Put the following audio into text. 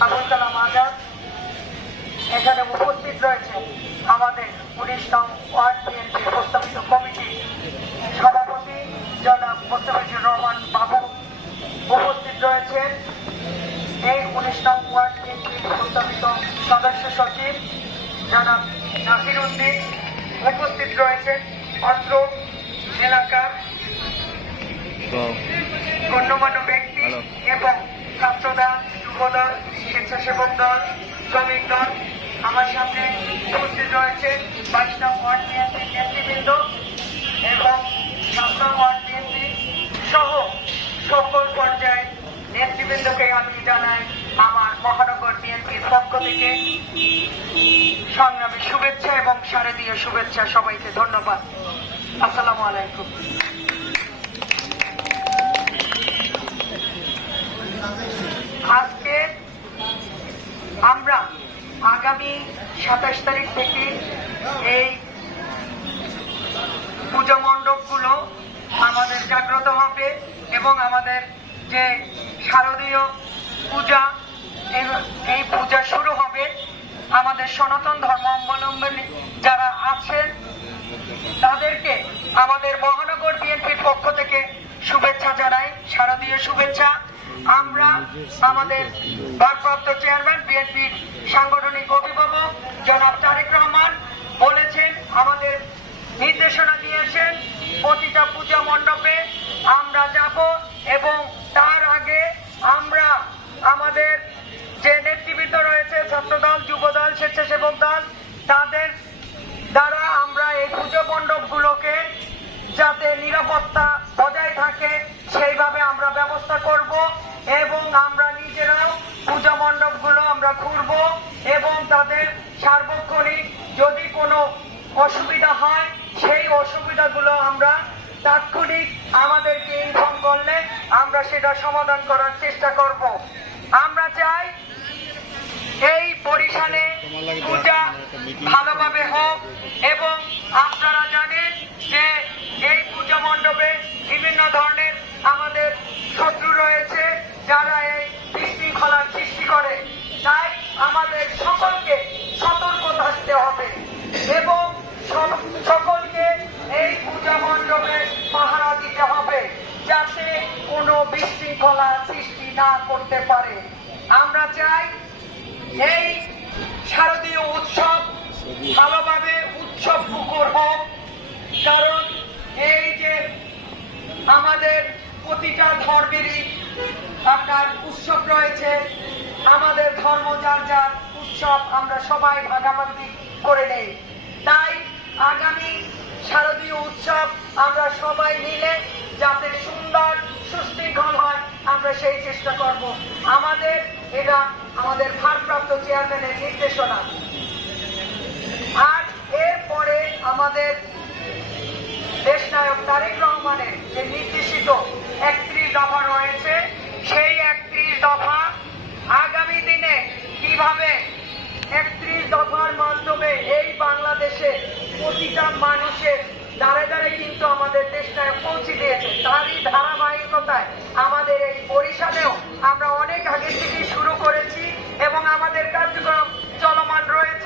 আবুল কালাম আজাদ এখানে উপস্থিত রয়েছে আমাদের উনিশ নং ওয়ার্ড বিএনপির প্রস্তাবিত কমিটির সভাপতি জনাব মোস্তাফিজুর রহমান বাবু উপস্থিত রয়েছেন এই উনিশ নং ওয়ার্ড বিএনপির প্রস্তাবিত সদস্য সচিব জনাব নাসির উদ্দিন উপস্থিত রয়েছেন অত্র এলাকার গণ্যমান্য ব্যক্তি এবং ছাত্রদল যুবদল স্বেচ্ছাসেবক দল শ্রমিক দল আমার সামনে উপস্থিত রয়েছে নং ওয়ার্ড বিএনপি নেতৃবৃন্দ এবং নং ওয়ার্ড বিএনপি সহ সকল পর্যায়ে নেতৃবৃন্দকে আমি জানাই আমার মহানগর বিএনপির পক্ষ থেকে সংগ্রামী শুভেচ্ছা এবং শারদীয় শুভেচ্ছা সবাইকে ধন্যবাদ। আসসালামু আলাইকুম। আমরা আগামী সাতাশ তারিখ থেকে এই পূজা মণ্ডপগুলো আমাদের জাগ্রত হবে এবং আমাদের যে শারদীয় পূজা, এই- এই পূজা শুরু হবে, আমাদের সনাতন ধর্ম অবলম্বনী যারা আছেন, তাদেরকে আমাদের মহানগর বিএনপির পক্ষ থেকে শুভেচ্ছা জানাই, শারদীয় শুভেচ্ছা। আমরা আমাদের ভারপ্রাপ্ত চেয়ারম্যান, বিএনপির সাংগঠনিক অভিভাবক জনাব তারেক রহমান বলেছেন, আমাদের নির্দেশনা দিয়েছেন, প্রতিটা পূজা মণ্ডপে আমরা যাব এবং তার আগে আমরা আমাদের যে নেতৃবৃন্দ রয়েছে ছাত্রদল যুবদল স্বেচ্ছাসেবক দল তাদের দ্বারা আমরা এই পুজো মণ্ডপগুলোকে যাতে নিরাপত্তা বজায় থাকে সেইভাবে আমরা ব্যবস্থা করব এবং আমরা নিজেরাও পূজা মণ্ডপগুলো আমরা ঘুরব এবং তাদের সার্বক্ষণিক যদি কোনো অসুবিধা হয়, সেই অসুবিধাগুলো আমরা তাৎক্ষণিক আমাদেরকে ইনফর্ম করলে আমরা সেটা সমাধান করার চেষ্টা করব। আমরা চাই এই বরিশালে পূজা ভালোভাবে হোক এবং আপনারা জানেন যে এই পূজা মণ্ডপে বিভিন্ন ধরনের আমাদের শত্রু রয়েছে। বিশৃঙ্খলা সৃষ্টি না করতে পারে। আমরা চাই এই শারদীয় উৎসব ভালোভাবে উৎসব মুখর হোক। কারণ এই যে আমাদের প্রতিটা ধর্মেরই আপনার উৎসব রয়েছে, আমাদের ধর্ম যার যার উৎসব আমরা সবাই ভাগাভাগি করে নেই। তাই আগামী শারদীয় উৎসব আমরা সবাই মিলে আমরা সেই চেষ্টা করব। আমাদের এটা আমাদের ভারপ্রাপ্ত চেয়ারম্যানের নির্দেশনা। আর এরপরে আমাদের দেশনায়ক তারেক রহমানের যে নির্দেশিত একত্রিশ দফা রয়েছে, সেই একত্রিশ দফা আগামী দিনে কীভাবে একত্রিশ দফার মাধ্যমে এই বাংলাদেশে প্রতিটা মানুষের দাঁড়ে দাঁড়ে কিন্তু আমাদের দেশটায় পৌঁছে দিয়েছে, তারই ধারাবাহিকতায় আমাদের আমরা অনেক